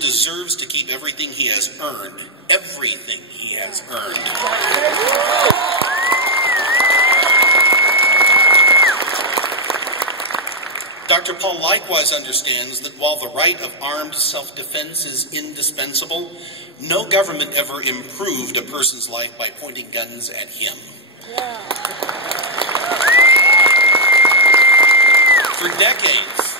deserves to keep everything he has earned. Everything he has earned. Dr. Paul likewise understands that while the right of armed self-defense is indispensable, no government ever improved a person's life by pointing guns at him. For decades,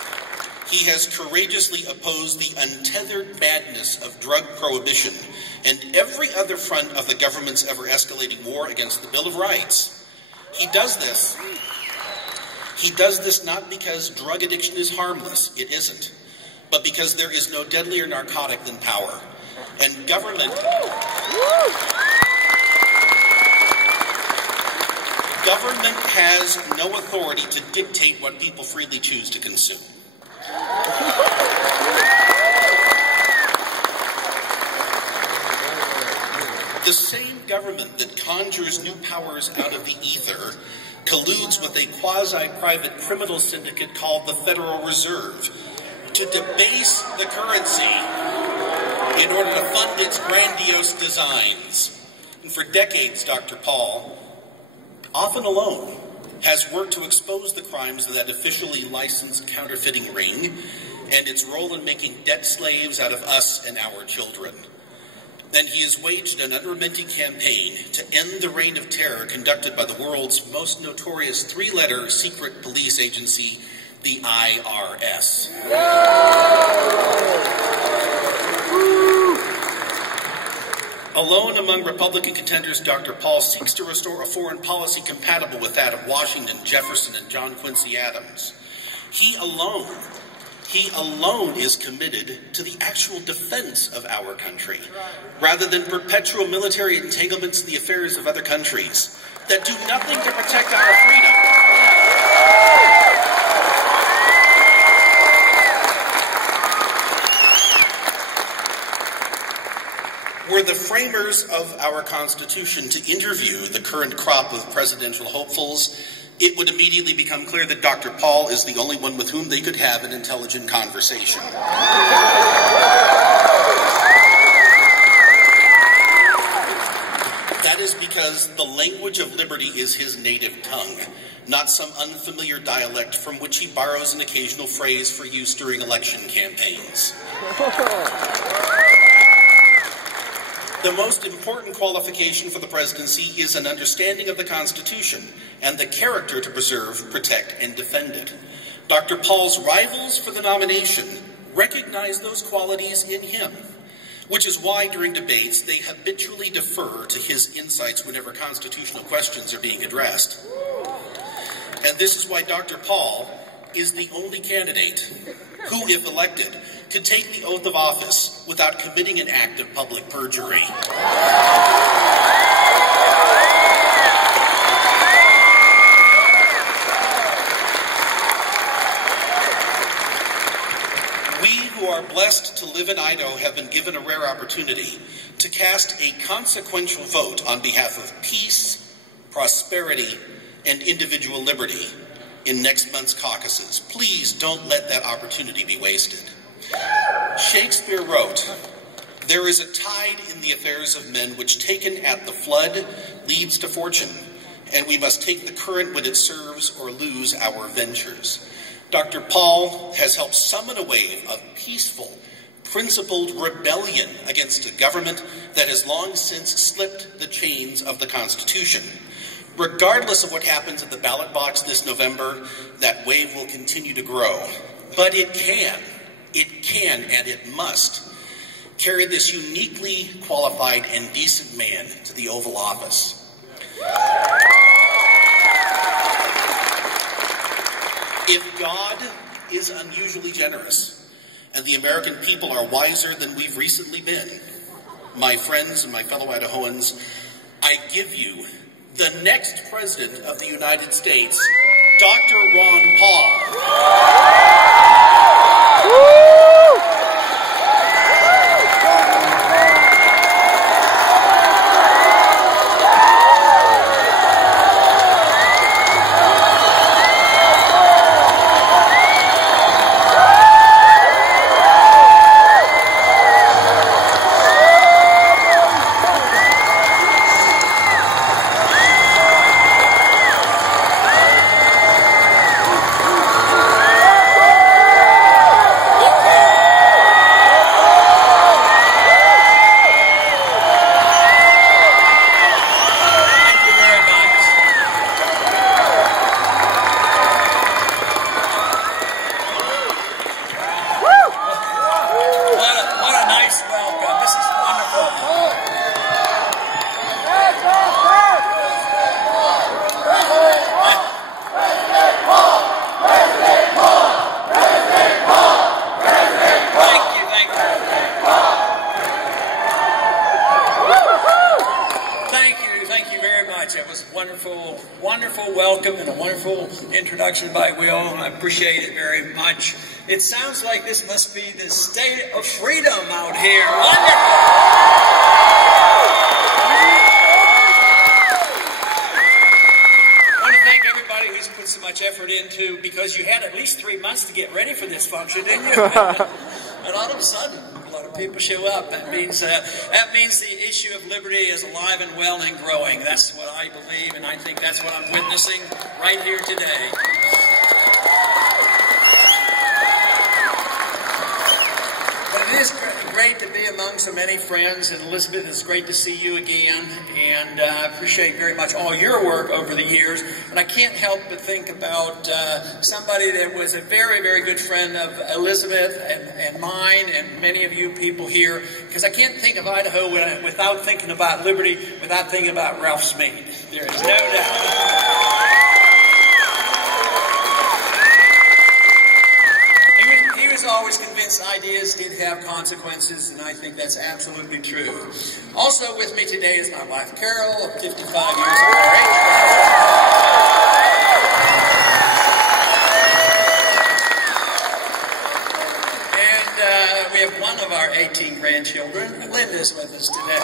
he has courageously opposed the untethered madness of drug prohibition and every other front of the government's ever-escalating war against the Bill of Rights. He does this not because drug addiction is harmless, it isn't, but because there is no deadlier narcotic than power. And government has no authority to dictate what people freely choose to consume. The same government that conjures new powers out of the ether colludes with a quasi-private criminal syndicate called the Federal Reserve to debase the currency in order to fund its grandiose designs. And for decades, Dr. Paul, often alone, has worked to expose the crimes of that officially licensed counterfeiting ring and its role in making debt slaves out of us and our children. And he has waged an unremitting campaign to end the reign of terror conducted by the world's most notorious three-letter secret police agency, the IRS. Alone among Republican contenders, Dr. Paul seeks to restore a foreign policy compatible with that of Washington, Jefferson, and John Quincy Adams. He alone is committed to the actual defense of our country, rather than perpetual military entanglements in the affairs of other countries that do nothing to protect our freedom. Were the framers of our Constitution to interview the current crop of presidential hopefuls, it would immediately become clear that Dr. Paul is the only one with whom they could have an intelligent conversation. That is because the language of liberty is his native tongue, not some unfamiliar dialect from which he borrows an occasional phrase for use during election campaigns. The most important qualification for the presidency is an understanding of the Constitution and the character to preserve, protect, and defend it. Dr. Paul's rivals for the nomination recognize those qualities in him, which is why during debates they habitually defer to his insights whenever constitutional questions are being addressed. And this is why Dr. Paul is the only candidate who, if elected, could take the oath of office without committing an act of public perjury. We who are blessed to live in Idaho have been given a rare opportunity to cast a consequential vote on behalf of peace, prosperity, and individual liberty in next month's caucuses. Please don't let that opportunity be wasted. Shakespeare wrote, "There is a tide in the affairs of men which taken at the flood leads to fortune, and we must take the current when it serves or lose our ventures." Dr. Paul has helped summon a wave of peaceful, principled rebellion against a government that has long since slipped the chains of the Constitution. Regardless of what happens at the ballot box this November, that wave will continue to grow. But it can and it must carry this uniquely qualified and decent man to the Oval Office. If God is unusually generous, and the American people are wiser than we've recently been, my friends and my fellow Idahoans, I give you the next President of the United States, Dr. Ron Paul. thank you very much. It was a wonderful, wonderful welcome and a wonderful introduction by Will. I appreciate it very much. It sounds like this must be the state of freedom out here. Wonderful! So much effort into, because you had at least 3 months to get ready for this function, didn't you? And all of a sudden, a lot of people show up. That means the issue of liberty is alive and well and growing. That's what I believe, and I think that's what I'm witnessing right here today. But it is great to be among so many friends, and Elizabeth, it's great to see you again, and I appreciate very much all your work over the years. And I can't help but think about somebody that was a very, very good friend of Elizabeth and mine and many of you people here, because I can't think of Idaho without thinking about liberty, without thinking about Ralph Smead. There is no doubt. Always convinced ideas did have consequences, and I think that's absolutely true. Also with me today is my wife Carol, 55 years of age. And we have one of our 18 grandchildren. Linda's with us today.